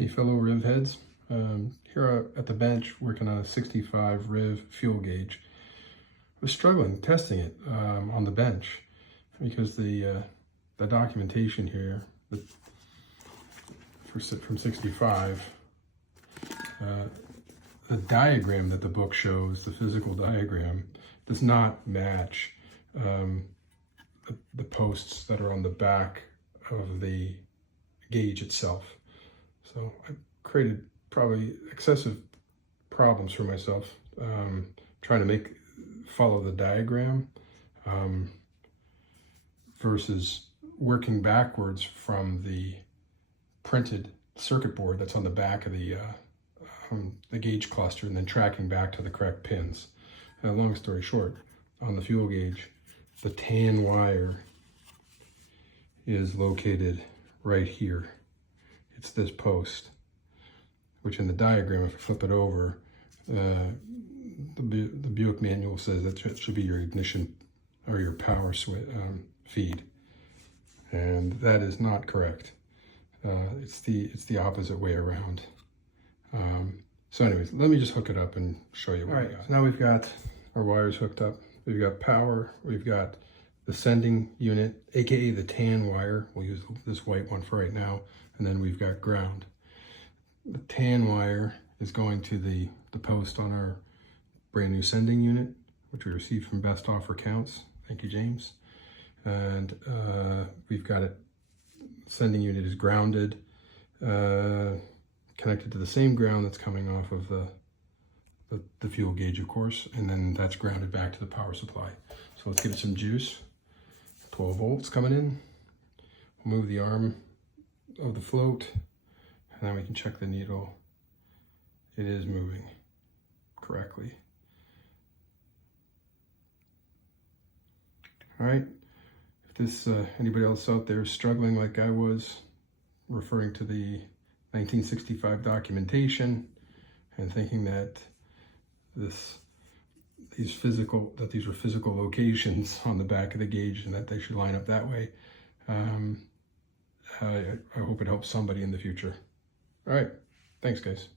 Hey fellow Riv heads, here at the bench working on a 65 Riv fuel gauge. I was struggling testing it on the bench because the documentation here from 65, the diagram that the book shows, the physical diagram, does not match the posts that are on the back of the gauge itself. So I created probably excessive problems for myself trying to follow the diagram versus working backwards from the printed circuit board that's on the back of the gauge cluster and then tracking back to the correct pins. Now, long story short, on the fuel gauge, the tan wire is located right here. It's this post, which in the diagram, if you flip it over, the Buick manual says that it should be your ignition or your power feed, and that is not correct. It's the opposite way around. So anyways, let me just hook it up and show you what we got. So now we've got our wires hooked up. We've got power, we've got the sending unit, aka the tan wire. We'll use this white one for right now. And then we've got ground. The tan wire is going to the post on our brand new sending unit, which we received from Best Offer Counts. Thank you, James. And we've got it, sending unit is grounded, connected to the same ground that's coming off of the fuel gauge, of course, and then that's grounded back to the power supply. So let's give it some juice. 12 volts coming in. We'll move the arm of the float, and then we can check the needle. It is moving correctly. All right, if this anybody else out there is struggling like I was, referring to the 1965 documentation and thinking that these were physical locations on the back of the gauge and that they should line up that way, I hope it helps somebody in the future. All right. Thanks, guys.